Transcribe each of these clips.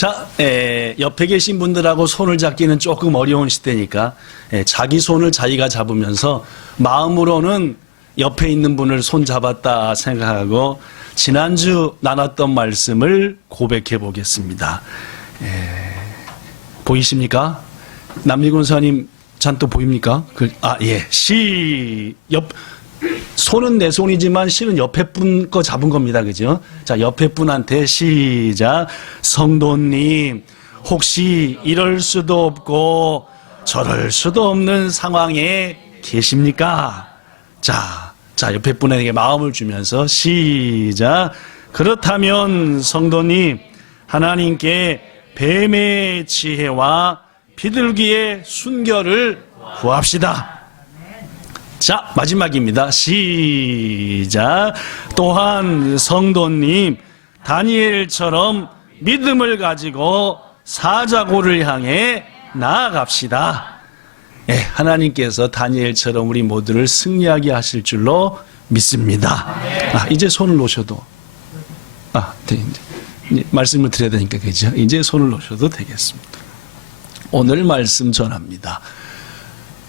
자, 옆에 계신 분들하고 손을 잡기는 조금 어려운 시대니까 자기 손을 자기가 잡으면서 마음으로는 옆에 있는 분을 손 잡았다 생각하고 지난주 나눴던 말씀을 고백해 보겠습니다. 보이십니까? 남미군 사님 잔뜩 보입니까? 예. 손은 내 손이지만 실은 옆에 분 거 잡은 겁니다. 그죠? 자, 옆에 분한테 시작. 성도님, 혹시 이럴 수도 없고 저럴 수도 없는 상황에 계십니까? 자, 옆에 분에게 마음을 주면서 시작. 그렇다면 성도님, 하나님께 뱀의 지혜와 비둘기의 순결을 구합시다. 자, 마지막입니다. 시작. 또한 성도님, 다니엘처럼 믿음을 가지고 사자고를 향해 나아갑시다. 하나님께서 다니엘처럼 우리 모두를 승리하게 하실 줄로 믿습니다. 이제 손을 놓으셔도 이제 말씀을 드려야 되니까 그죠? 이제 손을 놓으셔도 되겠습니다. 오늘 말씀 전합니다.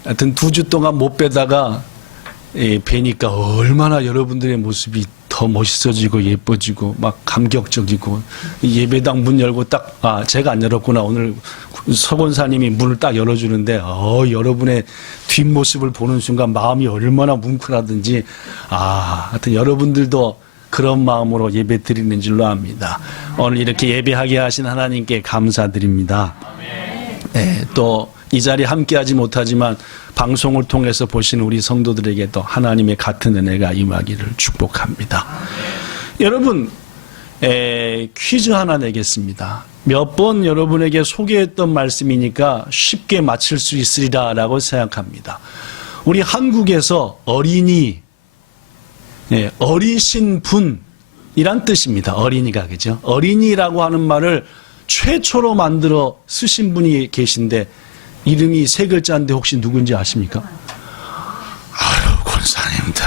하여튼 2주 동안 못 빼다가 뵈니까 얼마나 여러분들의 모습이 더 멋있어지고 예뻐지고 막 감격적이고 예배당 문 열고 딱 제가 안 열었구나. 오늘 서권사님이 문을 딱 열어주는데 여러분의 뒷모습을 보는 순간 마음이 얼마나 뭉클하든지 하여튼 여러분들도 그런 마음으로 예배 드리는 줄로 압니다. 오늘 이렇게 예배하게 하신 하나님께 감사드립니다. 또 이 자리에 함께하지 못하지만 방송을 통해서 보시는 우리 성도들에게도 하나님의 같은 은혜가 임하기를 축복합니다. 여러분, 퀴즈 하나 내겠습니다. 몇 번 여러분에게 소개했던 말씀이니까 쉽게 맞힐 수 있으리라 라고 생각합니다. 우리 한국에서 어린이, 어리신 분이란 뜻입니다. 어린이가, 그죠? 어린이라고 하는 말을 최초로 만들어 쓰신 분이 계신데 이름이 3글자인데 혹시 누군지 아십니까? 권사님들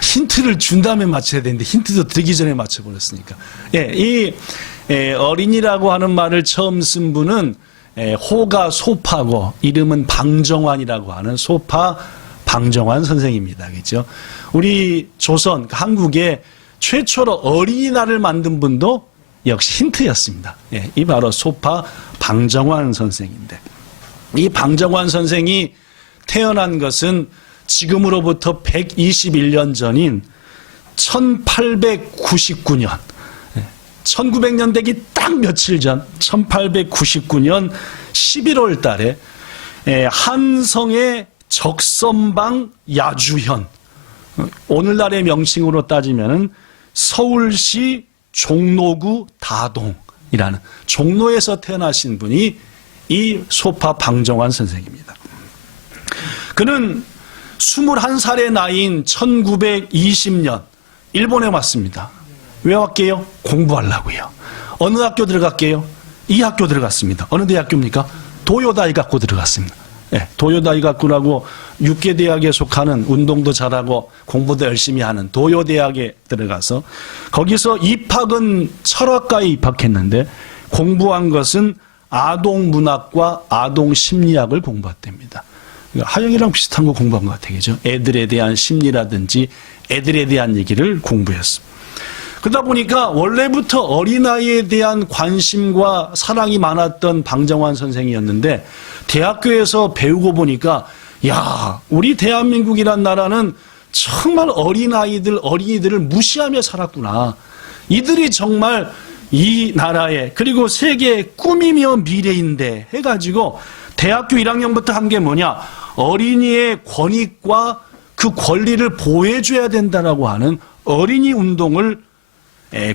힌트를 준 다음에 맞춰야 되는데 힌트도 드리기 전에 맞춰버렸으니까. 이 어린이라고 하는 말을 처음 쓴 분은 호가 소파고 이름은 방정환이라고 하는 소파 방정환 선생입니다. 그렇죠? 우리 조선 한국에 최초로 어린이날을 만든 분도 역시 힌트였습니다. 이 바로 소파 방정환 선생인데 이 방정환 선생이 태어난 것은 지금으로부터 121년 전인 1899년 1900년 되기 딱 며칠 전 1899년 11월 달에 한성의 적선방 야주현, 오늘날의 명칭으로 따지면 서울시 종로구 다동이라는 종로에서 태어나신 분이 이 소파 방정환 선생입니다. 그는 21살의 나이인 1920년 일본에 왔습니다. 왜 왔게요? 공부하려고요. 어느 학교 들어갔게요? 이 학교 들어갔습니다. 어느 대학교입니까? 도요다이학교 들어갔습니다. 도요다이학교라고 육계대학에 속하는 운동도 잘하고 공부도 열심히 하는 도요대학에 들어가서 거기서 입학은 철학과에 입학했는데 공부한 것은 아동문학과 아동심리학을 공부했답니다. 하영이랑 비슷한 거 공부한 것 같아요. 그죠? 애들에 대한 심리라든지 애들에 대한 얘기를 공부했습니다. 그러다 보니까 원래부터 어린아이에 대한 관심과 사랑이 많았던 방정환 선생이었는데 대학교에서 배우고 보니까 우리 대한민국이란 나라는 정말 어린이들을 무시하며 살았구나. 이들이 정말 이 나라의 그리고 세계의 꿈이며 미래인데 해가지고 대학교 1학년부터 한 게 뭐냐? 어린이의 권익과 그 권리를 보호해줘야 된다라고 하는 어린이 운동을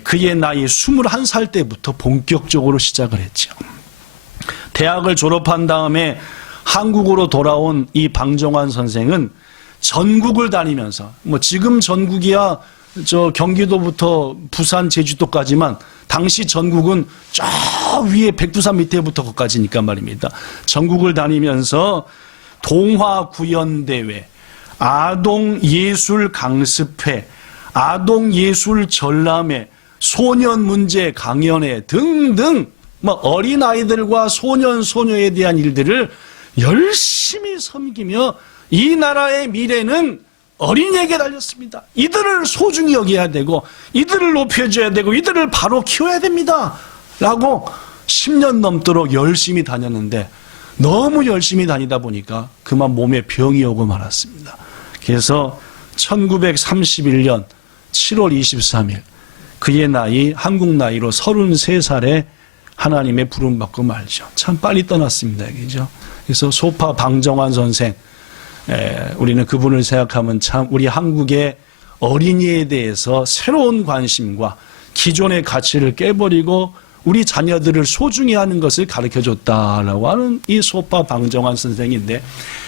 그의 나이 21살 때부터 본격적으로 시작을 했죠. 대학을 졸업한 다음에 한국으로 돌아온 이 방정환 선생은 전국을 다니면서 지금 전국이야 경기도부터 부산 제주도까지만 당시 전국은 저 위에 백두산 밑에부터 거기까지니까 말입니다. 전국을 다니면서 동화구연대회, 아동예술 강습회, 아동예술 전람회 소년 문제 강연회 등등 뭐 어린아이들과 소년 소녀에 대한 일들을 열심히 섬기며 이 나라의 미래는 어린이에게 달렸습니다. 이들을 소중히 여겨야 되고 이들을 높여줘야 되고 이들을 바로 키워야 됩니다 라고 10년 넘도록 열심히 다녔는데 너무 열심히 다니다 보니까 그만 몸에 병이 오고 말았습니다. 그래서 1931년 7월 23일 그의 나이 한국 나이로 33살에 하나님의 부름 받고 말죠. 참 빨리 떠났습니다. 그죠? 그래서 소파 방정환 선생, 우리는 그분을 생각하면 참 우리 한국의 어린이에 대해서 새로운 관심과 기존의 가치를 깨버리고 우리 자녀들을 소중히 하는 것을 가르쳐줬다라고 하는 이 소파 방정환 선생인데,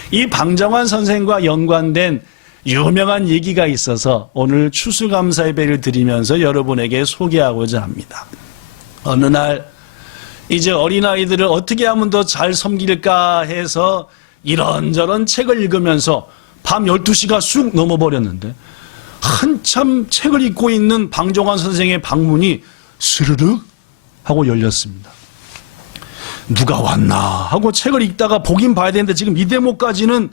이 방정환 선생과 연관된 유명한 얘기가 있어서 오늘 추수감사 예배를 드리면서 여러분에게 소개하고자 합니다. 어느 날 이제 어린아이들을 어떻게 하면 더 잘 섬길까 해서 이런저런 책을 읽으면서 밤 12시가 쑥 넘어버렸는데 한참 책을 읽고 있는 방정환 선생의 방문이 스르륵 하고 열렸습니다. 누가 왔나 하고 책을 읽다가 보긴 봐야 되는데 지금 이 대목까지는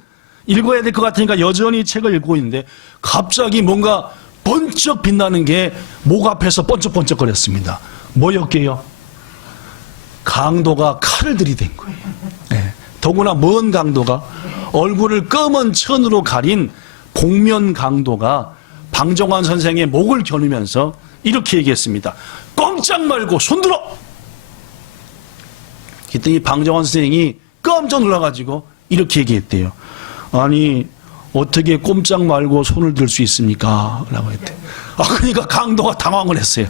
읽어야 될 것 같으니까 여전히 책을 읽고 있는데 갑자기 뭔가 번쩍 빛나는 게 목 앞에서 번쩍번쩍거렸습니다. 뭐였게요? 강도가 칼을 들이댄 거예요. 네. 더구나 먼 강도가 얼굴을 검은 천으로 가린 복면 강도가 방정환 선생의 목을 겨누면서 이렇게 얘기했습니다. 꼼짝 말고 손들어! 그랬더니 방정환 선생이 깜짝 놀라가지고 이렇게 얘기했대요. 아니 어떻게 꼼짝 말고 손을 들 수 있습니까? 라고 했대. 그러니까 강도가 당황을 했어요.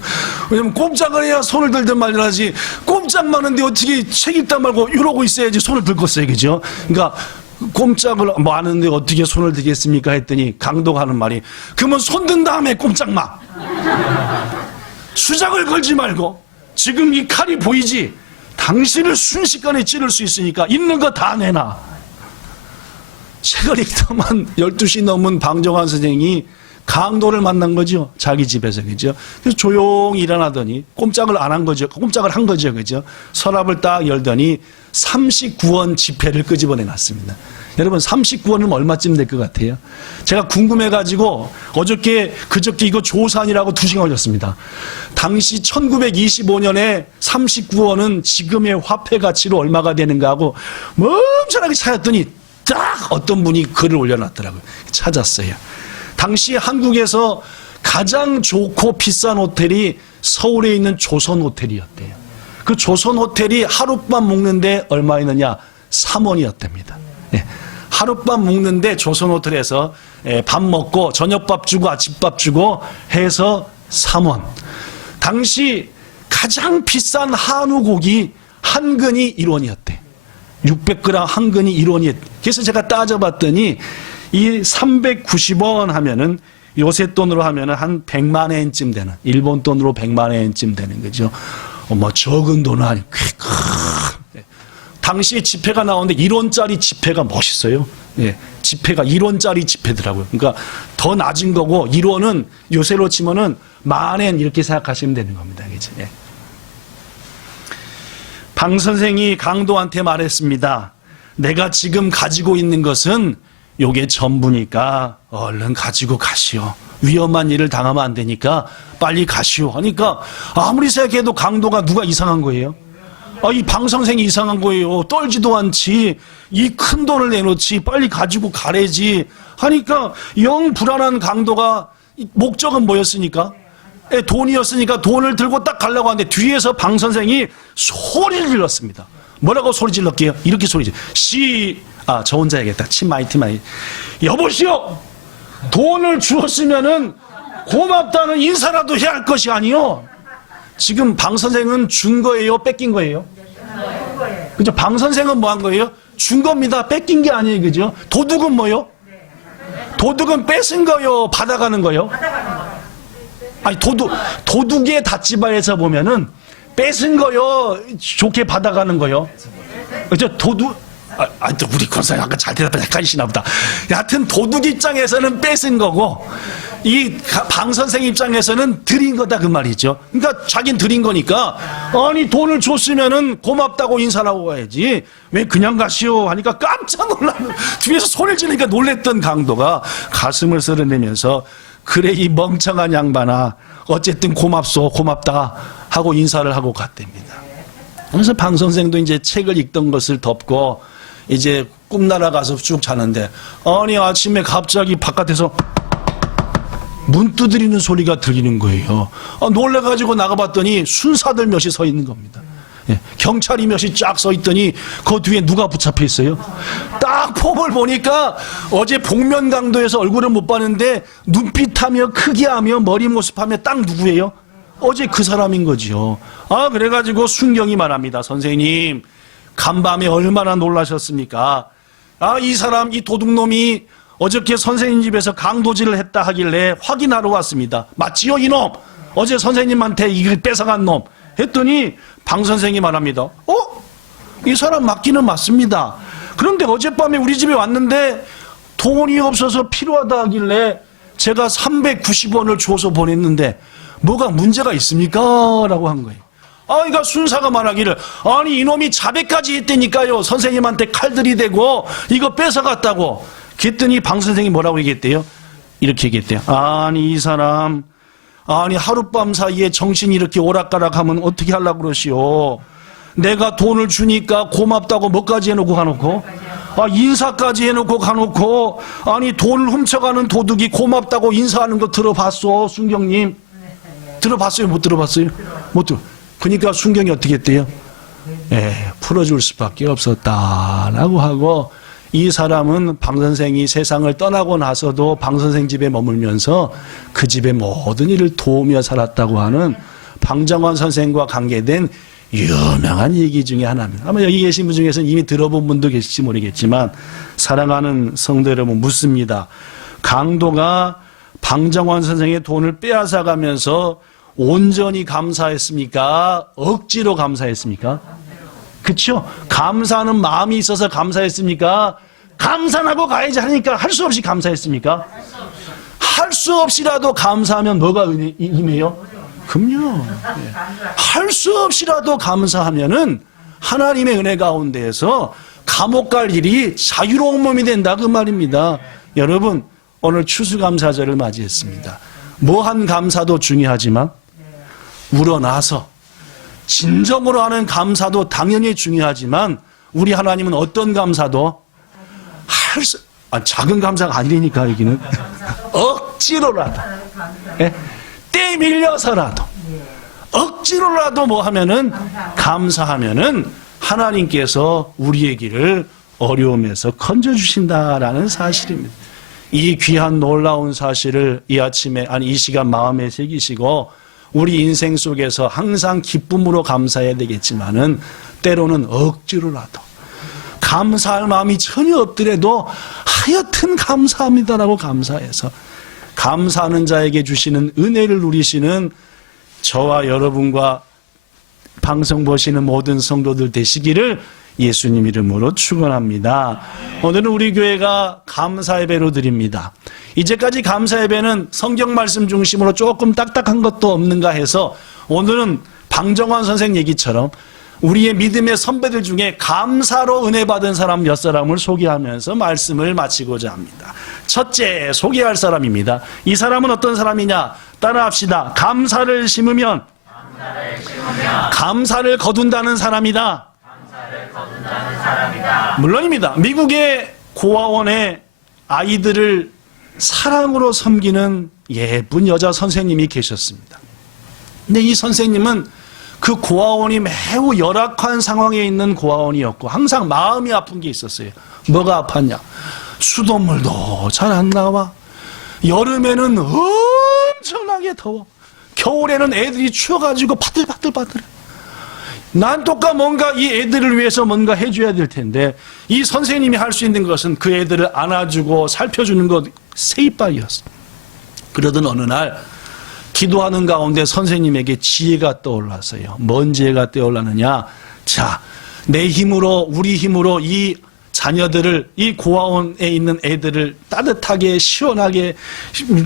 왜냐면 꼼짝을 해야 손을 들든 말든지 꼼짝만 하는데 어떻게 책 읽다 말고 이러고 있어야지 손을 들겠어요. 그죠? 그러니까 꼼짝을 뭐 하는데 어떻게 손을 들겠습니까? 했더니 강도가 하는 말이 그러면 손 든 다음에 꼼짝 마. 수작을 걸지 말고 지금 이 칼이 보이지? 당신을 순식간에 찌를 수 있으니까 있는 거 다 내놔. 책을 읽다만 12시 넘은 방정환 선생이 강도를 만난 거죠. 자기 집에서. 그죠? 그래서 조용히 일어나더니 꼼짝을 안 한 거죠. 꼼짝을 한 거죠. 그죠? 서랍을 딱 열더니 39원 지폐를 끄집어내 놨습니다. 여러분 39원은 얼마쯤 될 것 같아요? 제가 궁금해가지고 그저께 이거 조사하느라고 2시간 걸렸습니다. 당시 1925년에 39원은 지금의 화폐 가치로 얼마가 되는가 하고 멈춰나게 찾았더니 딱 어떤 분이 글을 올려놨더라고요. 찾았어요. 당시 한국에서 가장 좋고 비싼 호텔이 서울에 있는 조선 호텔이었대요. 그 조선 호텔이 하룻밤 묵는데 얼마였느냐? 3원이었답니다. 네. 하룻밤 묵는데 조선 호텔에서 밥 먹고 저녁밥 주고 아침밥 주고 해서 3원. 당시 가장 비싼 한우 고기 한 근이 1원이었대. 600g 한 근이 1원이었대. 그래서 제가 따져봤더니 이 390원 하면은 요새 돈으로 하면은 한 100만 엔쯤 되는, 일본 돈으로 100만 엔쯤 되는 거죠. 뭐 적은 돈은 아니고 꽤 큰. 당시에 지폐가 나오는데 1원짜리 지폐가 멋있어요. 예, 지폐가 1원짜리 지폐더라고요. 그러니까 더 낮은 거고 1원은 요새로 치면은 10,000엔 이렇게 생각하시면 되는 겁니다. 그죠? 예. 방 선생이 강도한테 말했습니다. 내가 지금 가지고 있는 것은 요게 전부니까 얼른 가지고 가시오. 위험한 일을 당하면 안 되니까 빨리 가시오. 하니까 아무리 생각해도 강도가 누가 이상한 거예요? 이 방 선생이 이상한 거예요. 떨지도 않지. 이 큰 돈을 내놓지. 빨리 가지고 가래지. 하니까 영 불안한 강도가 목적은 뭐였습니까? 돈이었으니까 돈을 들고 딱 가려고 하는데 뒤에서 방 선생이 소리를 질렀습니다. 뭐라고 소리 질렀게요? 이렇게 소리 질렀어요. 저 혼자 해야겠다. 침 많이 튀면. 여보시오! 돈을 주었으면은 고맙다는 인사라도 해야 할 것이 아니요. 지금 방 선생은 준 거예요? 뺏긴 거예요? 그죠? 방 선생은 뭐 한 거예요? 준 겁니다. 뺏긴 게 아니에요. 그죠? 도둑은 뭐요? 도둑은 뺏은 거요? 받아가는 거요? 아니, 도둑의 닷지바에서 보면은 뺏은 거요? 좋게 받아가는 거요? 그죠? 또 우리 권사님 아까 잘 대답해 헷갈리시나 보다. 여하튼 도둑 입장에서는 뺏은 거고 이 방 선생 입장에서는 드린 거다 그 말이죠. 그러니까 자긴 드린 거니까 아니 돈을 줬으면은 고맙다고 인사를 하고 가야지 왜 그냥 가시오 하니까 깜짝 놀라는 뒤에서 소리를 지르니까 놀랬던 강도가 가슴을 쓸어내면서 그래 이 멍청한 양반아 어쨌든 고맙소 고맙다 하고 인사를 하고 갔답니다. 그래서 방 선생도 이제 책을 읽던 것을 덮고 이제 꿈나라 가서 쭉 자는데 아니 아침에 갑자기 바깥에서 문 두드리는 소리가 들리는 거예요. 놀래가지고 나가봤더니 순사들 몇이 서 있는 겁니다. 예, 경찰이 몇이 쫙 서 있더니 그 뒤에 누가 붙잡혀 있어요? 딱 폼을 보니까 어제 복면강도에서 얼굴을 못 봤는데 눈빛하며 크기하며 머리 모습하며 딱 누구예요? 어제 그 사람인 거지요. 그래가지고 순경이 말합니다. 선생님 간밤에 얼마나 놀라셨습니까? 이 사람 이 도둑놈이 어저께 선생님 집에서 강도질을 했다 하길래 확인하러 왔습니다. 맞지요 이놈? 어제 선생님한테 이걸 뺏어간 놈. 했더니 방 선생이 말합니다. 이 사람 맞기는 맞습니다. 그런데 어젯밤에 우리 집에 왔는데 돈이 없어서 필요하다 하길래 제가 390원을 줘서 보냈는데 뭐가 문제가 있습니까? 라고 한 거예요. 그러니까 순사가 말하기를 아니 이놈이 자백까지 했다니까요. 선생님한테 칼 들이대고 이거 뺏어갔다고. 그랬더니 방 선생이 뭐라고 얘기했대요? 이렇게 얘기했대요. 아니 이 사람 하룻밤 사이에 정신이 이렇게 오락가락하면 어떻게 하려고 그러시오. 내가 돈을 주니까 고맙다고 뭐까지 해놓고 가놓고 인사까지 해놓고 가놓고 아니 돈을 훔쳐가는 도둑이 고맙다고 인사하는 거 들어봤어 순경님? 들어봤어요? 못 들어봤어요? 못 들어. 그러니까 순경이 어떻게 했대요? 풀어줄 수밖에 없었다라고 하고 이 사람은 방 선생이 세상을 떠나고 나서도 방 선생 집에 머물면서 그 집의 모든 일을 도우며 살았다고 하는 방정환 선생과 관계된 유명한 얘기 중에 하나입니다. 아마 여기 계신 분 중에서는 이미 들어본 분도 계실지 모르겠지만 사랑하는 성도 여러분 묻습니다. 강도가 방정환 선생의 돈을 빼앗아가면서 온전히 감사했습니까? 억지로 감사했습니까? 그렇죠? 감사하는 마음이 있어서 감사했습니까? 감사하고 가야지 하니까 할 수 없이 감사했습니까? 할 수 없이라도 감사하면 뭐가 임해요? 그럼요. 할 수 없이라도 감사하면은 하나님의 은혜 가운데에서 감옥 갈 일이 자유로운 몸이 된다 그 말입니다. 여러분 오늘 추수감사절을 맞이했습니다. 뭐한 감사도 중요하지만 우러나서 진정으로 하는 감사도 당연히 중요하지만 우리 하나님은 어떤 감사도 작은 감사가 아니라니까 여기는 억지로라도 때 밀려서라도 억지로라도 뭐 하면은 감사하면은 하나님께서 우리의 길을 어려움에서 건져주신다라는 사실입니다. 이 귀한 놀라운 사실을 이 아침에 이 시간 마음에 새기시고 우리 인생 속에서 항상 기쁨으로 감사해야 되겠지만은 때로는 억지로라도 감사할 마음이 전혀 없더라도 하여튼 감사합니다라고 감사해서 감사하는 자에게 주시는 은혜를 누리시는 저와 여러분과 방송 보시는 모든 성도들 되시기를 예수님 이름으로 축원합니다. 오늘은 우리 교회가 감사 예배로 드립니다. 이제까지 감사 예배는 성경 말씀 중심으로 조금 딱딱한 것도 없는가 해서 오늘은 방정환 선생 얘기처럼 우리의 믿음의 선배들 중에 감사로 은혜 받은 사람 몇 사람을 소개하면서 말씀을 마치고자 합니다. 첫째 소개할 사람입니다. 이 사람은 어떤 사람이냐? 따라합시다. 감사를 심으면 감사를 거둔다는 사람이다. 물론입니다. 미국의 고아원에 아이들을 사랑으로 섬기는 예쁜 여자 선생님이 계셨습니다. 근데 이 선생님은 그 고아원이 매우 열악한 상황에 있는 고아원이었고 항상 마음이 아픈 게 있었어요. 뭐가 아팠냐? 수돗물도 잘 안 나와. 여름에는 엄청나게 더워. 겨울에는 애들이 추워가지고 바들바들바들. 난 똑같 뭔가 이 애들을 위해서 뭔가 해줘야 될 텐데 이 선생님이 할 수 있는 것은 그 애들을 안아주고 살펴주는 것 세이빨이었어. 그러던 어느 날 기도하는 가운데 선생님에게 지혜가 떠올랐어요. 뭔 지혜가 떠올랐느냐? 자, 내 힘으로 우리 힘으로 이 자녀들을, 이 고아원에 있는 애들을 따뜻하게 시원하게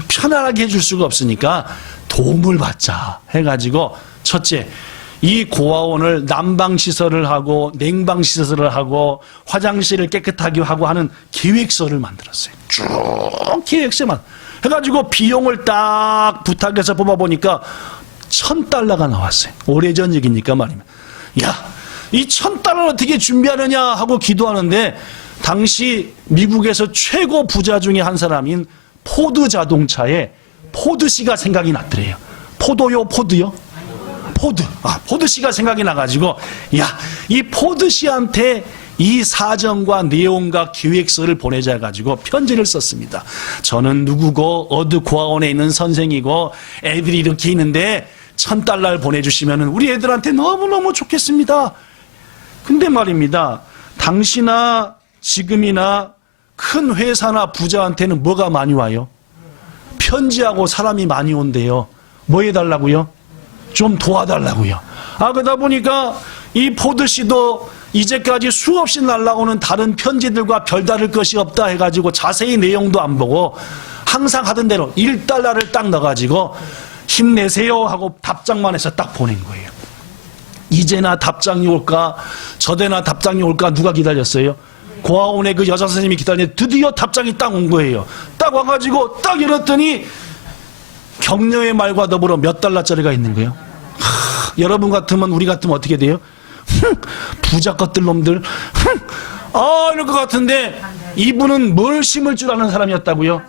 편안하게 해줄 수가 없으니까 도움을 받자 해가지고, 첫째, 이 고아원을 난방시설을 하고 냉방시설을 하고 화장실을 깨끗하게 하고 하는 계획서를 만들었어요. 쭉 계획서만 해가지고 비용을 딱 부탁해서 뽑아보니까 $1,000가 나왔어요. 오래전 얘기니까 말이면. 야, 이 $1,000를 어떻게 준비하느냐 하고 기도하는데, 당시 미국에서 최고 부자 중에 한 사람인 포드 자동차에 포드 씨가 생각이 났더래요. 포도요, 포드요? 포드. 포드 씨가 생각이 나가지고, 야, 이 포드 씨한테 이 사정과 내용과 계획서를 보내자 해가지고 편지를 썼습니다. 저는 누구고 어느 고아원에 있는 선생이고 애들이 이렇게 있는데 $1,000를 보내주시면 우리 애들한테 너무너무 좋겠습니다. 근데 말입니다, 당시나 지금이나 큰 회사나 부자한테는 뭐가 많이 와요? 편지하고 사람이 많이 온대요. 뭐 해달라고요? 좀 도와달라고요. 그러다 보니까 이 포드 씨도 이제까지 수없이 날라오는 다른 편지들과 별다를 것이 없다 해가지고 자세히 내용도 안 보고 항상 하던 대로 $1를 딱 넣어가지고 힘내세요 하고 답장만 해서 딱 보낸 거예요. 이제나 답장이 올까, 저대나 답장이 올까 누가 기다렸어요? 고아원의 그 여자 선생님이 기다렸는데 드디어 답장이 딱 온 거예요. 딱 와가지고 딱 열었더니 격려의 말과 더불어 몇 달러짜리가 있는 거예요. 여러분 같으면, 우리 같으면 어떻게 돼요? 부자 것들 놈들. 이럴 것 같은데 이분은 뭘 심을 줄 아는 사람이었다고요?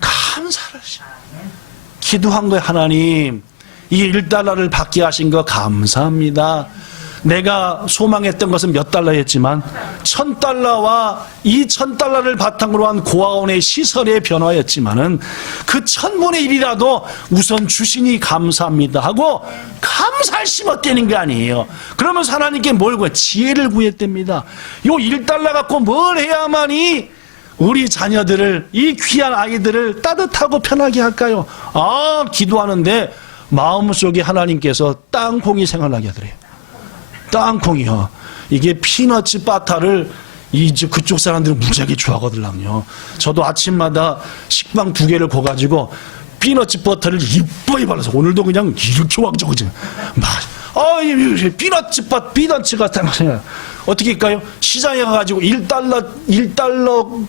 감사를 심어. 기도한 거예요. 하나님, 이 $1를 받게 하신 거 감사합니다. 내가 소망했던 것은 몇 달러였지만 $1,000와 이 $1,000를 바탕으로 한 고아원의 시설의 변화였지만은 그 1,000분의 1이라도 우선 주시니 감사합니다 하고 감사를 심었다는 게 아니에요. 그러면서 하나님께 뭘 구해? 지혜를 구했답니다. 요 $1 갖고 뭘 해야만이 우리 자녀들을, 이 귀한 아이들을 따뜻하고 편하게 할까요? 기도하는데 마음속에 하나님께서 땅콩이 생각나게 하더래요. 땅콩이요. 이게 피너츠 바타를 그쪽 사람들은 무지하게 좋아하거든요. 저도 아침마다 식빵 2개를 고가지고 피너츠 버터를 이쁘게 발라서 오늘도 그냥 이렇게 왕정하지. 피너츠가 생각. 어떻게 할까요? 시장에 가가지고 $1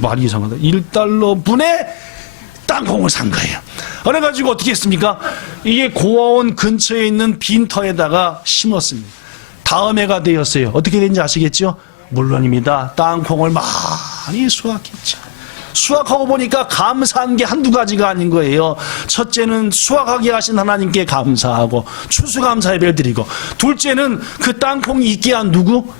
말이 이상하다. $1분에 땅콩을 산 거예요. 그래가지고 어떻게 했습니까? 이게 고아원 근처에 있는 빈터에다가 심었습니다. 다음 해가 되었어요. 어떻게 된지 아시겠죠? 물론입니다. 땅콩을 많이 수확했죠. 수확하고 보니까 감사한 게 한두 가지가 아닌 거예요. 첫째는 수확하게 하신 하나님께 감사하고 추수감사 예배를 드리고, 둘째는 그 땅콩이 있게 한 누구?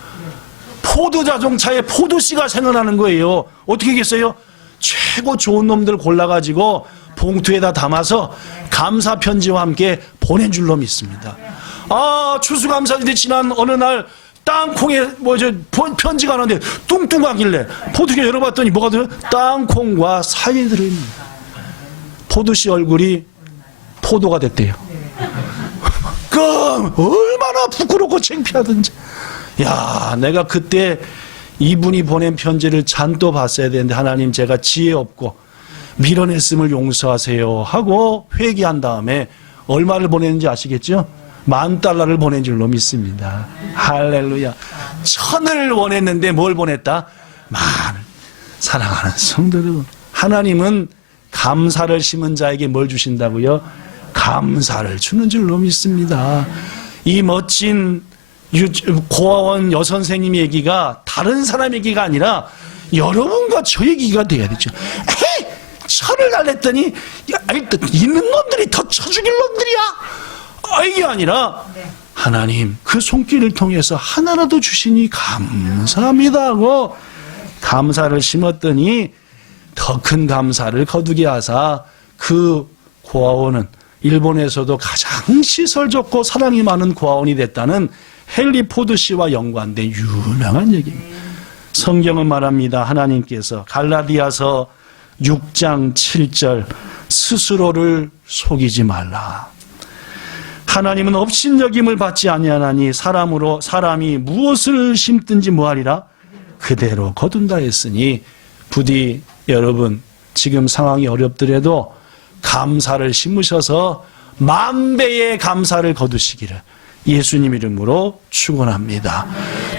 포드 자동차에 포드 씨가 생각나는 거예요. 어떻게 했겠어요? 최고 좋은 놈들 골라가지고 봉투에다 담아서 감사 편지와 함께 보낸 줄로 믿습니다. 추수감사절이 지난 어느 날 땅콩에 편지가 왔는데 뚱뚱하길래 포도에 열어봤더니 뭐가 들어요? 땅콩과 사이 들어있는 포도 씨 얼굴이 포도가 됐대요. 얼마나 부끄럽고 창피하든지. 야, 내가 그때 이분이 보낸 편지를 잔또 봤어야 되는데, 하나님, 제가 지혜 없고 밀어냈음을 용서하세요 하고 회개한 다음에 얼마를 보냈는지 아시겠죠? $10,000를 보낸 줄로 믿습니다. 할렐루야. 1,000을 원했는데 뭘 보냈다? 많은. 사랑하는 성도 여러분, 하나님은 감사를 심은 자에게 뭘 주신다고요? 감사를 주는 줄로 믿습니다. 이 멋진 고아원 여선생님 얘기가 다른 사람 얘기가 아니라 여러분과 저 얘기가 돼야 되죠. 에이, 1,000을 달랬더니 있는 놈들이 더 쳐죽일 놈들이야. 이게 아니라 하나님 그 손길을 통해서 하나라도 주시니 감사합니다 하고 감사를 심었더니 더 큰 감사를 거두게 하사 그 고아원은 일본에서도 가장 시설 좋고 사랑이 많은 고아원이 됐다는 헨리 포드 씨와 연관된 유명한 얘기입니다. 성경은 말합니다. 하나님께서 갈라디아서 6장 7절 스스로를 속이지 말라. 하나님은 업신여김을 받지 아니하나니 사람이 무엇을 심든지 뭐하리라 그대로 거둔다 했으니, 부디 여러분 지금 상황이 어렵더라도 감사를 심으셔서 만배의 감사를 거두시기를 예수님 이름으로 축원합니다.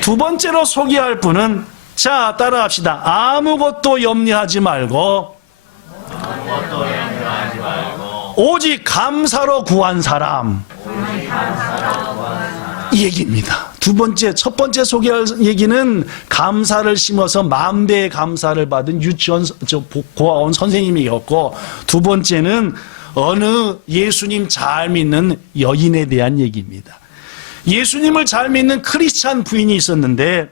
두 번째로 소개할 분은, 자 따라합시다. 아무것도 염려하지 말고 오직 감사로 구한 사람. 이 얘기입니다. 첫 번째 소개할 얘기는 감사를 심어서 만배의 감사를 받은 유치원 고아원 선생님이었고, 두 번째는 어느 예수님 잘 믿는 여인에 대한 얘기입니다. 예수님을 잘 믿는 크리스찬 부인이 있었는데,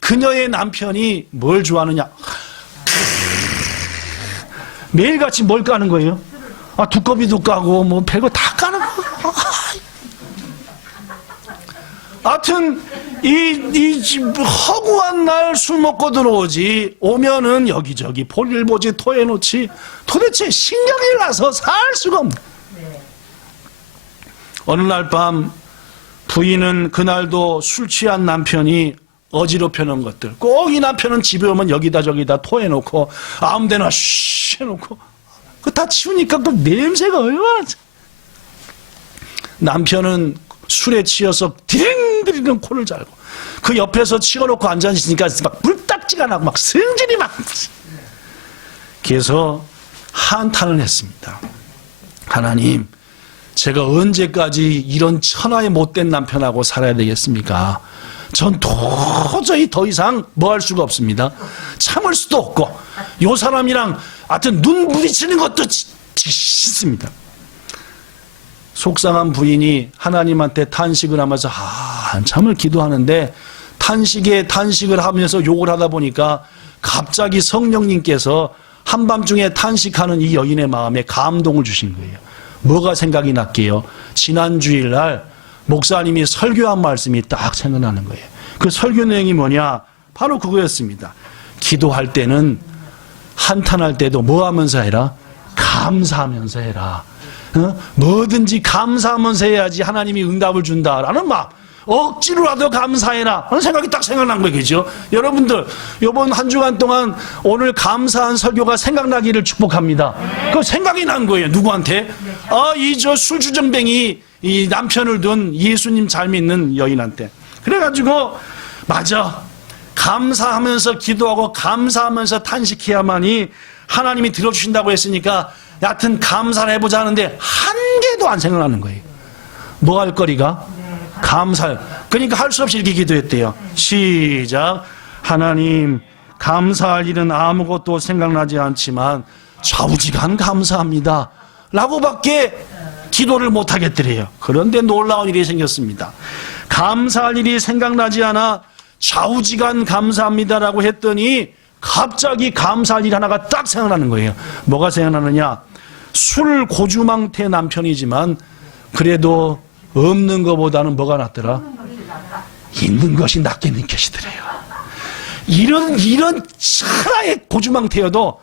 그녀의 남편이 뭘 좋아하느냐? 매일같이 뭘 까는 거예요? 두꺼비도 까고 뭐 별거 다 까는 거. 하여튼 이 허구한 날 술 먹고 들어오지, 오면은 여기저기 볼일 보지, 토해놓지, 도대체 신경이 나서 살 수가 없네. 어느 날 밤 부인은 그날도 술 취한 남편이 어지럽혀 놓은 것들, 꼭 이 남편은 집에 오면 여기다 저기다 토해놓고 아무데나 쉬 해놓고 그 다 치우니까 그 냄새가 얼마나. 남편은 술에 취해서 디링디링 코를 잘고 그 옆에서 치워놓고 앉아있으니까 막 불딱지가 나고 막 승질이 막. 그래서 한탄을 했습니다. 하나님, 제가 언제까지 이런 천하의 못된 남편하고 살아야 되겠습니까? 전 도저히 더 이상 뭐 할 수가 없습니다. 참을 수도 없고, 요 사람이랑 하여튼 눈 부딪히는 것도 싫습니다. 속상한 부인이 하나님한테 탄식을 하면서 한참을 기도하는데, 탄식을 하면서 욕을 하다 보니까 갑자기 성령님께서 한밤중에 탄식하는 이 여인의 마음에 감동을 주신 거예요. 뭐가 생각이 났게요? 지난 주일날 목사님이 설교한 말씀이 딱 생각나는 거예요. 그 설교 내용이 뭐냐? 바로 그거였습니다. 기도할 때는, 한탄할 때도 뭐 하면서 해라? 감사하면서 해라. 뭐든지 감사하면서 해야지 하나님이 응답을 준다라는 마음. 억지로라도 감사해라 하는 생각이 딱 생각난 거겠죠. 여러분들 이번 한 주간 동안 오늘 감사한 설교가 생각나기를 축복합니다. 그 생각이 난 거예요. 누구한테? 이 저 술주정뱅이 이 남편을 둔 예수님 잘 믿는 여인한테. 그래가지고 맞아, 감사하면서 기도하고 감사하면서 탄식해야만이 하나님이 들어주신다고 했으니까 여하튼 감사를 해보자 하는데 한 개도 안 생각나는 거예요. 뭐 할 거리가? 감사. 그러니까 할 수 없이 이렇게 기도했대요. 시작. 하나님, 감사할 일은 아무것도 생각나지 않지만 좌우지간 감사합니다 라고밖에 기도를 못 하겠더래요. 그런데 놀라운 일이 생겼습니다. 감사할 일이 생각나지 않아 좌우지간 감사합니다라고 했더니 갑자기 감사할 일 하나가 딱 생각나는 거예요. 뭐가 생각나느냐? 술 고주망태 남편이지만 그래도 없는 것보다는 뭐가 낫더라? 있는 것이 낫게 느껴지더래요. 이런 하나의 고주망태여도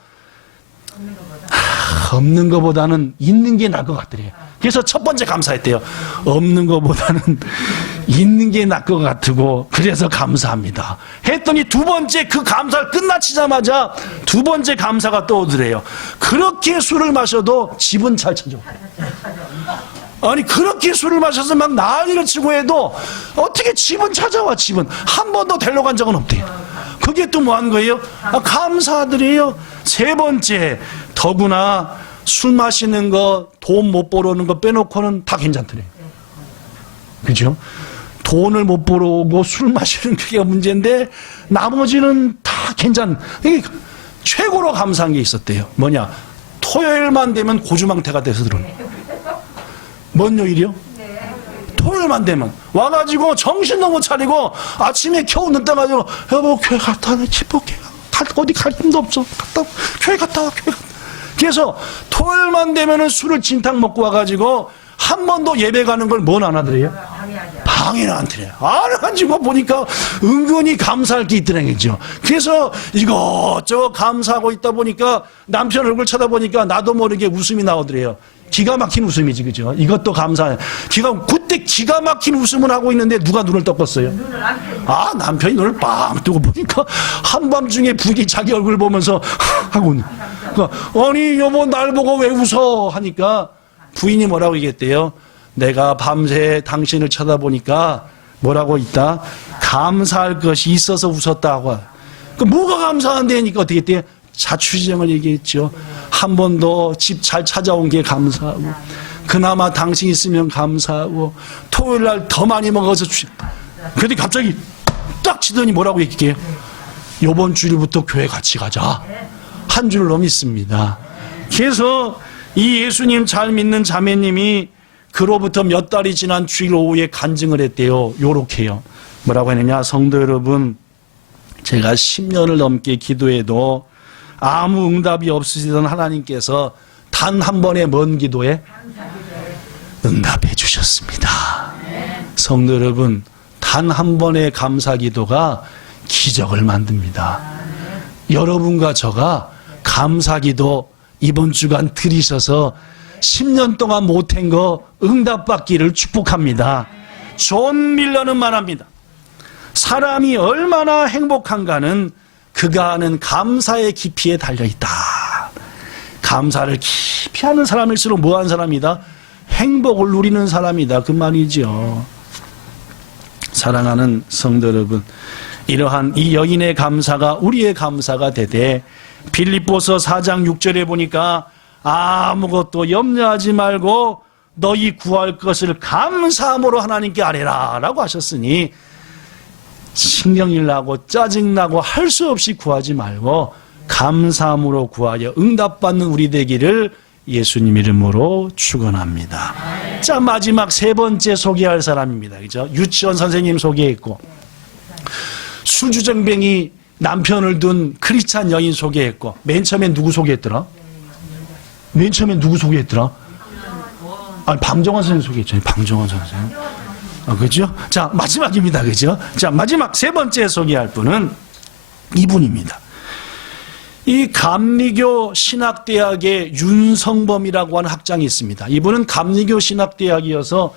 없는 것보다는 있는 게 나을 것 같더래요. 그래서 첫 번째 감사했대요. 없는 것보다는 있는 게 나을 것 같고 그래서 감사합니다 했더니 두 번째 그 감사를 끝마치자마자 두 번째 감사가 떠오르래요. 그렇게 술을 마셔도 집은 잘 찾아와요. 아니 그렇게 술을 마셔서 막 난리를 치고 해도 어떻게 집은 찾아와. 집은 한 번도 데리러 간 적은 없대요. 그게 또 뭐 한 거예요? 감사드려요. 세 번째, 더구나 술 마시는 거, 돈 못 벌어오는 거 빼놓고는 다 괜찮더래요. 그죠? 돈을 못 벌어오고 술 마시는 게 문제인데 나머지는 다 괜찮. 이게 최고로 감사한 게 있었대요. 뭐냐? 토요일만 되면 고주망태가 돼서 들어오는 거예요. 뭔 요일이요? 토요일만 되면 와가지고 정신도 못 차리고 아침에 겨우 늦다 가지고 여보 교회 갔다 와네. 집볼게. 어디 갈 힘도 없어. 교회 갔다 와. 그래서 토요일만 되면은 술을 진탕 먹고 와가지고 한 번도 예배 가는 걸 뭔 안 하더래요? 방해는 안 드려요. 안 가지고 보니까 은근히 감사할 게 있더란 얘기죠. 그래서 이것저것 감사하고 있다 보니까 남편 얼굴 쳐다보니까 나도 모르게 웃음이 나오더래요. 기가 막힌 웃음이지, 그죠? 이것도 감사해. 그때 기가 막힌 웃음을 하고 있는데 누가 눈을 떴겠어요? 아, 남편이 눈을 빵 뜨고 보니까 한밤중에 부인이 자기 얼굴 보면서 하고 있는. 그러니까, 아니, 여보, 날 보고 왜 웃어? 하니까 부인이 뭐라고 얘기했대요? 내가 밤새 당신을 쳐다보니까 뭐라고 있다? 감사할 것이 있어서 웃었다고. 그 뭐가 감사한데니까 어떻게 했대요? 자취정을 얘기했죠. 한 번 더 집 잘 찾아온 게 감사하고, 그나마 당신 있으면 감사하고, 토요일 날 더 많이 먹어서 그런데 갑자기 딱 치더니 뭐라고 얘기해요? 이번 주일부터 교회 같이 가자. 한 줄로 믿습니다. 그래서 이 예수님 잘 믿는 자매님이 그로부터 몇 달이 지난 주일 오후에 간증을 했대요. 요렇게요. 뭐라고 했느냐? 성도 여러분, 제가 10년을 넘게 기도해도 아무 응답이 없으시던 하나님께서 단 한 번의 먼 기도에 응답해 주셨습니다. 성도 여러분, 단 한 번의 감사 기도가 기적을 만듭니다. 여러분과 저가 감사 기도 이번 주간 드리셔서 10년 동안 못한 거 응답받기를 축복합니다. 존 밀러는 말합니다. 사람이 얼마나 행복한가는 그가 하는 감사의 깊이에 달려있다. 감사를 깊이 하는 사람일수록 뭐한 사람이다? 행복을 누리는 사람이다. 그 말이죠. 사랑하는 성도 여러분, 이러한 이 여인의 감사가 우리의 감사가 되되 빌립보서 4장 6절에 보니까 아무것도 염려하지 말고 너희 구할 것을 감사함으로 하나님께 아뢰라 라고 하셨으니 신경질 나고 짜증나고 할 수 없이 구하지 말고 감사함으로 구하여 응답받는 우리 되기를 예수님 이름으로 축원합니다. 자, 마지막 세 번째 소개할 사람입니다. 그죠? 유치원 선생님 소개했고, 술주정뱅이 남편을 둔 크리스찬 여인 소개했고, 맨 처음엔 누구 소개했더라? 아니, 방정환 선생님 소개했잖아요. 방정환 선생님. 그죠? 자, 마지막입니다. 그죠? 자, 마지막 세 번째 소개할 분은 이분입니다. 이 감리교 신학대학의 윤성범이라고 하는 학장이 있습니다. 이분은 감리교 신학대학이어서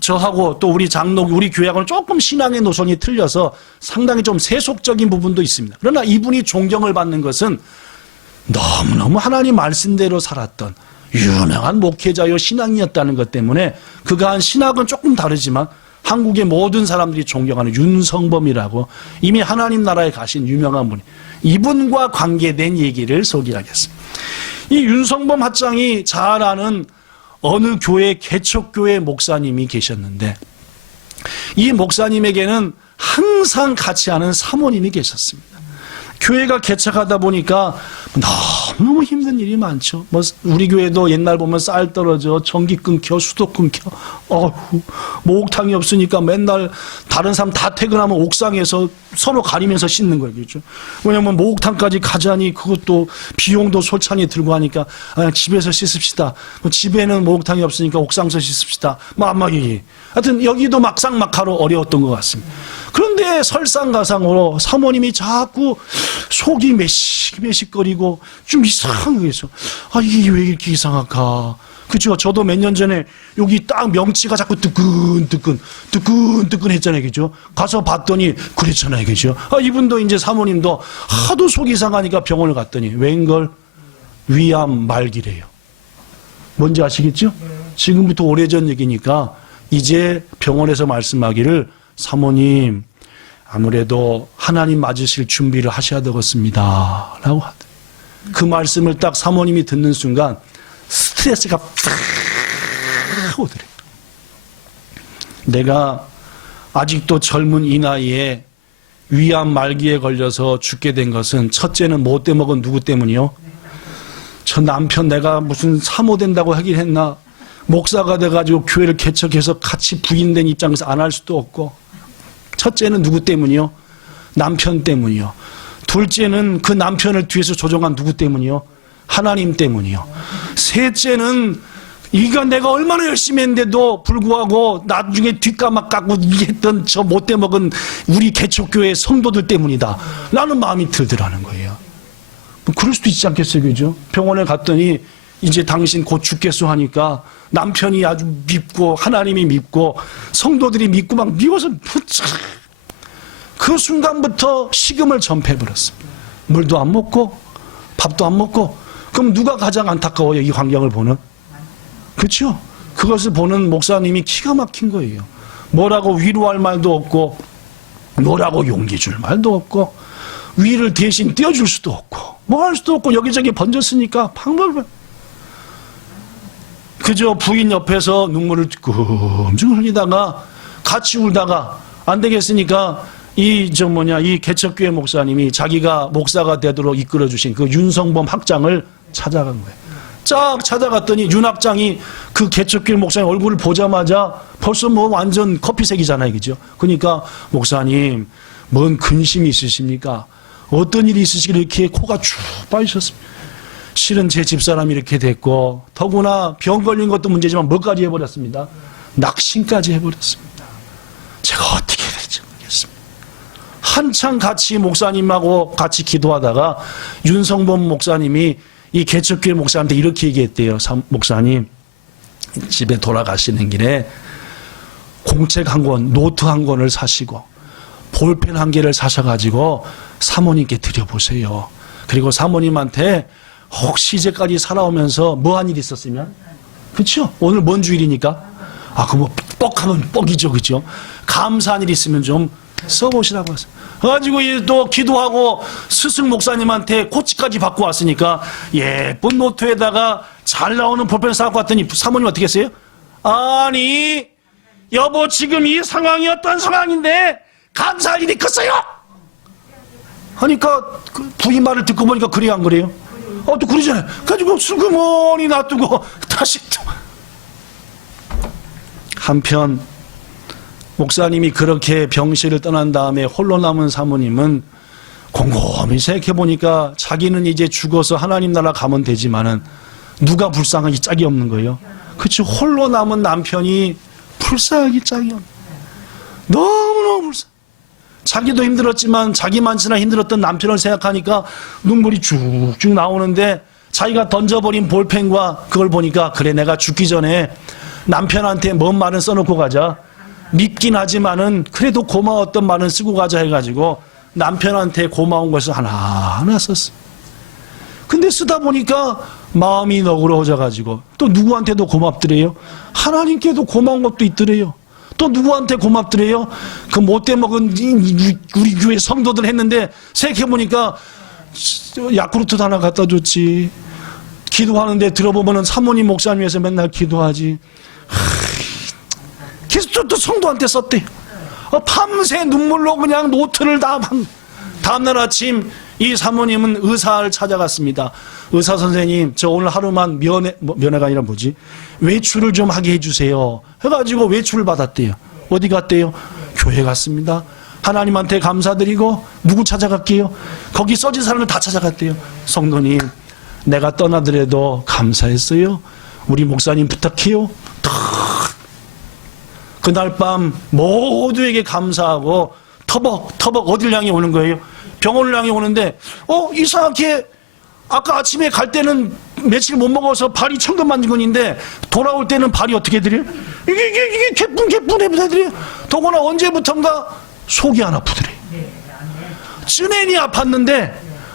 저하고 또 우리 장로, 우리 교회하고는 조금 신앙의 노선이 틀려서 상당히 좀 세속적인 부분도 있습니다. 그러나 이분이 존경을 받는 것은 너무너무 하나님 말씀대로 살았던 유명한 목회자요 신앙이었다는 것 때문에 그가 한 신학은 조금 다르지만 한국의 모든 사람들이 존경하는 윤성범이라고 이미 하나님 나라에 가신 유명한 분이, 이분과 관계된 얘기를 소개하겠습니다. 이 윤성범 학장이 잘 아는 어느 교회 개척교회 목사님이 계셨는데 이 목사님에게는 항상 같이 하는 사모님이 계셨습니다. 교회가 개척하다 보니까 너무 힘든 일이 많죠. 우리 교회도 옛날 보면 쌀 떨어져, 전기 끊겨, 수도 끊겨. 목욕탕이 없으니까 맨날 다른 사람 다 퇴근하면 옥상에서 서로 가리면서 씻는 거예요. 그렇죠? 왜냐면 목욕탕까지 가자니 그것도 비용도 솔찬히 들고 하니까 집에서 씻읍시다. 집에는 목욕탕이 없으니까 옥상에서 씻읍시다. 하여튼 여기도 막상막하로 어려웠던 것 같습니다. 그런데 설상가상으로 사모님이 자꾸 속이 메식메식거리고 좀 이상하게 해서 이게 왜 이렇게 이상할까? 그죠? 저도 몇 년 전에 여기 딱 명치가 자꾸 뜨끈뜨끈 했잖아요. 그죠? 가서 봤더니 그랬잖아요. 그죠? 이분도 이제 사모님도 하도 속이 이상하니까 병원을 갔더니 웬걸 위암 말기래요. 뭔지 아시겠죠? 지금부터 오래전 얘기니까 이제 병원에서 말씀하기를 사모님 아무래도 하나님 맞으실 준비를 하셔야 되겠습니다 라고 하더라고요. 그 말씀을 딱 사모님이 듣는 순간 스트레스가 팍 오더래요. 내가 아직도 젊은 이 나이에 위암 말기에 걸려서 죽게 된 것은 첫째는 못 돼먹은 누구 때문이요? 저 남편 내가 무슨 사모 된다고 하긴 했나? 목사가 돼가지고 교회를 개척해서 같이 부인된 입장에서 안 할 수도 없고, 첫째는 누구 때문이요? 남편 때문이요. 둘째는 그 남편을 뒤에서 조종한 누구 때문이요? 하나님 때문이요. 셋째는 이거 내가 얼마나 열심히 했는데도 불구하고 나중에 뒷가막 깎고 이랬던 저 못돼 먹은 우리 개척교회 성도들 때문이다 라는 마음이 들더라는 거예요. 그럴 수도 있지 않겠어요? 그죠? 병원에 갔더니 이제 당신 곧 죽겠소 하니까 남편이 아주 밉고 하나님이 밉고 성도들이 믿고 막 미워서 그 순간부터 식음을 전폐해버렸습니다. 물도 안 먹고 밥도 안 먹고. 그럼 누가 가장 안타까워요? 이 광경을 보는? 그렇죠? 그것을 보는 목사님이 기가 막힌 거예요. 뭐라고 위로할 말도 없고 뭐라고 용기 줄 말도 없고 위를 대신 띄워줄 수도 없고 뭐 할 수도 없고 여기저기 번졌으니까 방법을 그저 부인 옆에서 눈물을 끔찍 흘리다가 같이 울다가 안 되겠으니까 이 개척교회 목사님이 자기가 목사가 되도록 이끌어 주신 그 윤성범 학장을 찾아간 거예요. 쫙 찾아갔더니 윤 학장이 그 개척교회 목사님 얼굴을 보자마자 벌써 뭐 완전 커피색이잖아요, 그죠? 그러니까 목사님 뭔 근심이 있으십니까? 어떤 일이 있으시길래 이렇게 코가 쭉 빠지셨습니까? 실은 제 집사람이 이렇게 됐고 더구나 병 걸린 것도 문제지만 뭐까지 해버렸습니다. 낙심까지 해버렸습니다. 제가 어떻게 해야 될지 모르겠습니다. 한창 같이 목사님하고 같이 기도하다가 윤성범 목사님이 이 개척교회 목사한테 이렇게 얘기했대요. 목사님 집에 돌아가시는 길에 공책 한 권, 노트 한 권을 사시고 볼펜 한 개를 사셔가지고 사모님께 드려보세요. 그리고 사모님한테 혹시 이제까지 살아오면서 뭐 한 일 있었으면? 그렇죠? 오늘 뭔 주일이니까? 그 뭐 뻑하면 뻑이죠, 그렇죠? 감사한 일 있으면 좀 써보시라고 하세요. 그래가지고 또 기도하고 스승 목사님한테 코치까지 받고 왔으니까 예쁜 노트에다가 잘 나오는 볼펜 사갖고 왔더니 사모님 어떻게 했어요? 아니 여보 지금 이 상황이 어떤 상황인데 감사할 일이 컸어요? 하니까 그 부인 말을 듣고 보니까 그래요 안 그래요? 또 그러잖아요. 가지고 슬그머니 놔두고 다시 또 한편 목사님이 그렇게 병실을 떠난 다음에 홀로 남은 사모님은 곰곰이 생각해보니까 자기는 이제 죽어서 하나님 나라 가면 되지만은 누가 불쌍하기 짝이 없는 거예요. 그치? 홀로 남은 남편이 불쌍하기 짝이 없는 너무너무 불쌍. 자기도 힘들었지만 자기만치나 힘들었던 남편을 생각하니까 눈물이 쭉쭉 나오는데 자기가 던져버린 볼펜과 그걸 보니까 그래 내가 죽기 전에 남편한테 뭔 말은 써놓고 가자. 밉긴 하지만은 그래도 고마웠던 말은 쓰고 가자 해가지고 남편한테 고마운 것을 하나하나 썼어. 근데 쓰다 보니까 마음이 너그러워져가지고 또 누구한테도 고맙더래요. 하나님께도 고마운 것도 있더래요. 또 누구한테 고맙더래요. 그 못돼 먹은 우리 교회 성도들 했는데 생각해보니까 야쿠르트도 하나 갖다 줬지. 기도하는데 들어보면은 사모님 목사님 위해서 맨날 기도하지. 계속 또 성도한테 썼대요. 밤새 눈물로 그냥 노트를 다 다음날 아침 이 사모님은 의사를 찾아갔습니다. 의사 선생님 저 오늘 하루만 면회가 아니라 뭐지? 외출을 좀 하게 해주세요. 해가지고 외출을 받았대요. 어디 갔대요? 교회 갔습니다. 하나님한테 감사드리고 누구 찾아갈게요? 거기 써진 사람을 다 찾아갔대요. 성도님 내가 떠나더라도 감사했어요. 우리 목사님 부탁해요. 그날 밤 모두에게 감사하고 터벅터벅 어딜 향해 오는 거예요? 병원을 향해 오는데 이상하게 아까 아침에 갈 때는 며칠 못 먹어서 발이 천근만근인데 돌아올 때는 발이 어떻게 들려요? 이게 개뿐해요. 더구나 언제부턴가 속이 안 아프더래요. 쯔내니 아팠는데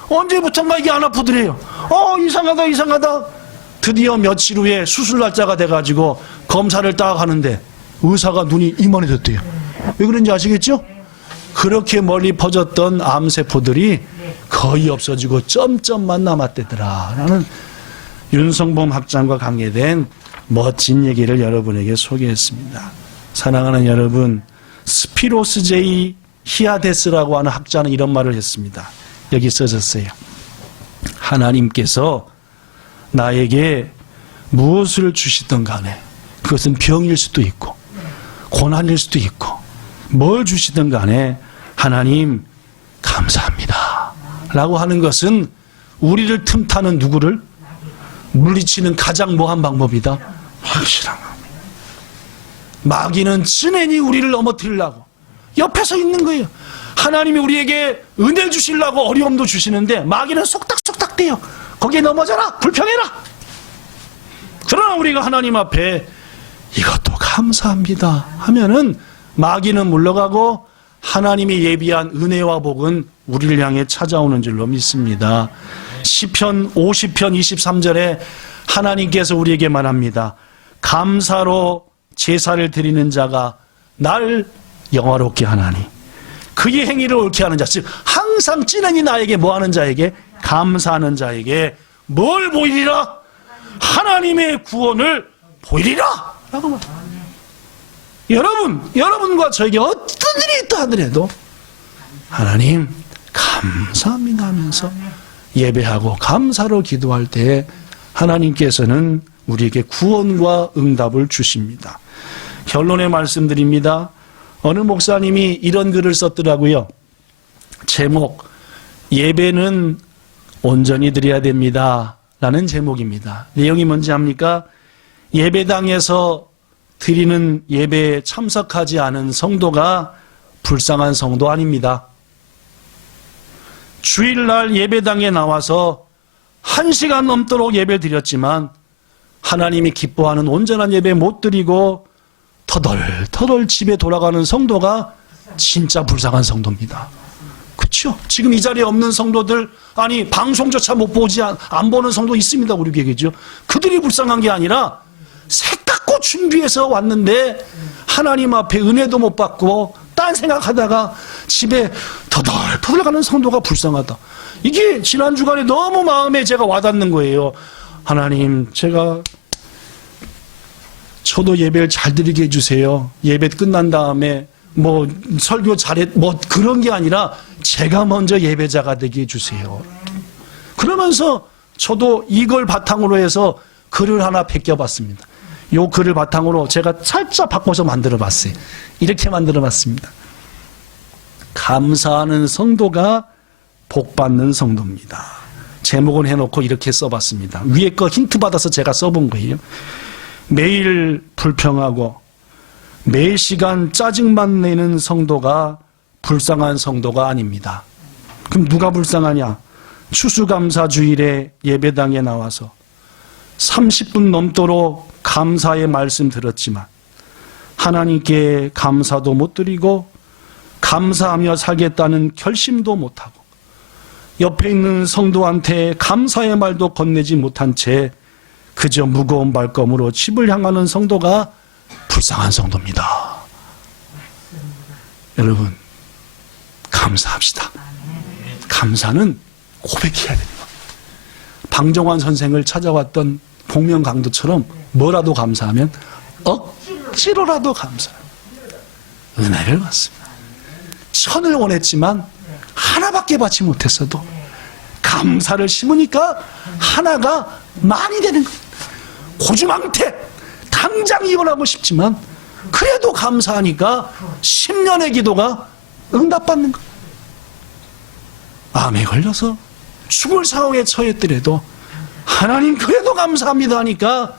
언제부턴가 이게 안 아프더래요. 이상하다. 드디어 며칠 후에 수술 날짜가 돼가지고 검사를 딱 하는데 의사가 눈이 이만해졌대요. 왜 그런지 아시겠죠? 그렇게 멀리 퍼졌던 암세포들이 거의 없어지고 점점만 남았대더라 라는 윤성범 학장과 관계된 멋진 얘기를 여러분에게 소개했습니다. 사랑하는 여러분, 스피로스 제이 히아데스라고 하는 학자는 이런 말을 했습니다. 여기 써졌어요. 하나님께서 나에게 무엇을 주시든 간에 그것은 병일 수도 있고 고난일 수도 있고 뭘 주시든 간에 하나님 감사합니다 라고 하는 것은 우리를 틈타는 누구를 물리치는 가장 뭐한 방법이다? 확실한 겁니다. 마귀는 쯔내니 우리를 넘어뜨리려고 옆에 서 있는 거예요. 하나님이 우리에게 은혜를 주시려고 어려움도 주시는데 마귀는 속닥속닥 대요. 거기에 넘어져라, 불평해라. 그러나 우리가 하나님 앞에 이것도 감사합니다 하면은 마귀는 물러가고 하나님이 예비한 은혜와 복은 우리를 향해 찾아오는 줄로 믿습니다. 시편 50편 23절에 하나님께서 우리에게 말합니다. 감사로 제사를 드리는 자가 날 영화롭게 하나니 그의 행위를 옳게 하는 자, 즉 항상 찌른이 나에게 뭐하는 자에게? 감사하는 자에게 뭘 보이리라? 하나님의 구원을 보이리라 라고 말합니다. 여러분과 저에게 어떤 일이 있다 하더라도 하나님 감사합니다 하면서 예배하고 감사로 기도할 때 하나님께서는 우리에게 구원과 응답을 주십니다. 결론에 말씀드립니다. 어느 목사님이 이런 글을 썼더라고요. 제목, 예배는 온전히 드려야 됩니다 라는 제목입니다. 내용이 뭔지 압니까? 예배당에서 드리는 예배에 참석하지 않은 성도가 불쌍한 성도 아닙니다. 주일날 예배당에 나와서 1시간 넘도록 예배를 드렸지만 하나님이 기뻐하는 온전한 예배 못 드리고 터덜터덜 집에 돌아가는 성도가 진짜 불쌍한 성도입니다. 그렇죠? 지금 이 자리에 없는 성도들, 아니 방송조차 못 보지 안 보는 성도 있습니다. 우리 교회죠. 그들이 불쌍한 게 아니라 새깎고 준비해서 왔는데 하나님 앞에 은혜도 못 받고 딴 생각하다가 집에 터덜터덜 가는 성도가 불쌍하다. 이게 지난 주간에 너무 마음에 제가 와닿는 거예요. 하나님, 저도 예배를 잘 드리게 해주세요. 예배 끝난 다음에 뭐 설교 뭐 그런 게 아니라 제가 먼저 예배자가 되게 해주세요. 그러면서 저도 이걸 바탕으로 해서 글을 하나 베껴봤습니다. 요 글을 바탕으로 제가 살짝 바꿔서 만들어 봤어요. 이렇게 만들어 봤습니다. 감사하는 성도가 복받는 성도입니다. 제목은 해놓고 이렇게 써봤습니다. 위에 거 힌트 받아서 제가 써본 거예요. 매일 불평하고 매일 시간 짜증만 내는 성도가 불쌍한 성도가 아닙니다. 그럼 누가 불쌍하냐? 추수감사주일에 예배당에 나와서 30분 넘도록 감사의 말씀 들었지만 하나님께 감사도 못 드리고 감사하며 살겠다는 결심도 못하고 옆에 있는 성도한테 감사의 말도 건네지 못한 채 그저 무거운 발걸음으로 집을 향하는 성도가 불쌍한 성도입니다. 여러분, 감사합시다. 감사는 고백해야 됩니다. 방정환 선생을 찾아왔던 복면 강도처럼 뭐라도 감사하면 억지로라도 감사해요. 은혜를 받습니다. 천을 원했지만 하나밖에 받지 못했어도 감사를 심으니까 하나가 많이 되는 거예요. 고주망태 당장 이혼하고 싶지만 그래도 감사하니까 10년의 기도가 응답받는 거예요. 암에 걸려서 죽을 상황에 처했더라도 하나님 그래도 감사합니다 하니까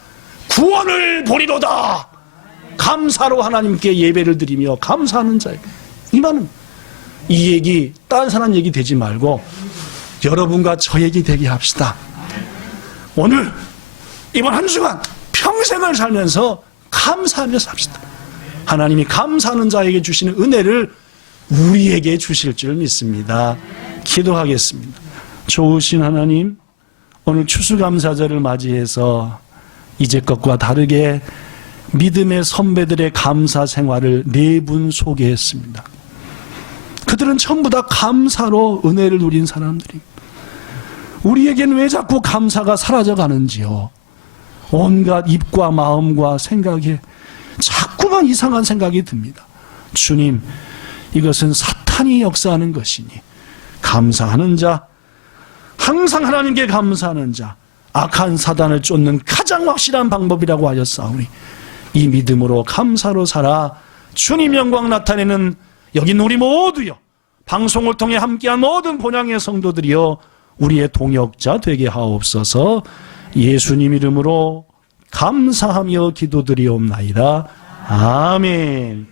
구원을 보리로다. 감사로 하나님께 예배를 드리며 감사하는 자에게 이만은 이 얘기 딴 사람 얘기 되지 말고 여러분과 저 얘기 되게 합시다. 오늘 이번 한 주간 평생을 살면서 감사하며 삽시다. 하나님이 감사하는 자에게 주시는 은혜를 우리에게 주실 줄 믿습니다. 기도하겠습니다. 좋으신 하나님, 오늘 추수감사절을 맞이해서 이제 것과 다르게 믿음의 선배들의 감사 생활을 4분 소개했습니다. 그들은 전부 다 감사로 은혜를 누린 사람들입니다. 우리에게는 왜 자꾸 감사가 사라져가는지요? 온갖 입과 마음과 생각에 자꾸만 이상한 생각이 듭니다. 주님, 이것은 사탄이 역사하는 것이니 감사하는 자, 항상 하나님께 감사하는 자, 악한 사단을 쫓는 가장 확실한 방법이라고 하셨사오니 이 믿음으로 감사로 살아 주님 영광 나타내는 여기 있는 우리 모두요, 방송을 통해 함께한 모든 본향의 성도들이요, 우리의 동역자 되게 하옵소서. 예수님 이름으로 감사하며 기도드리옵나이다. 아멘.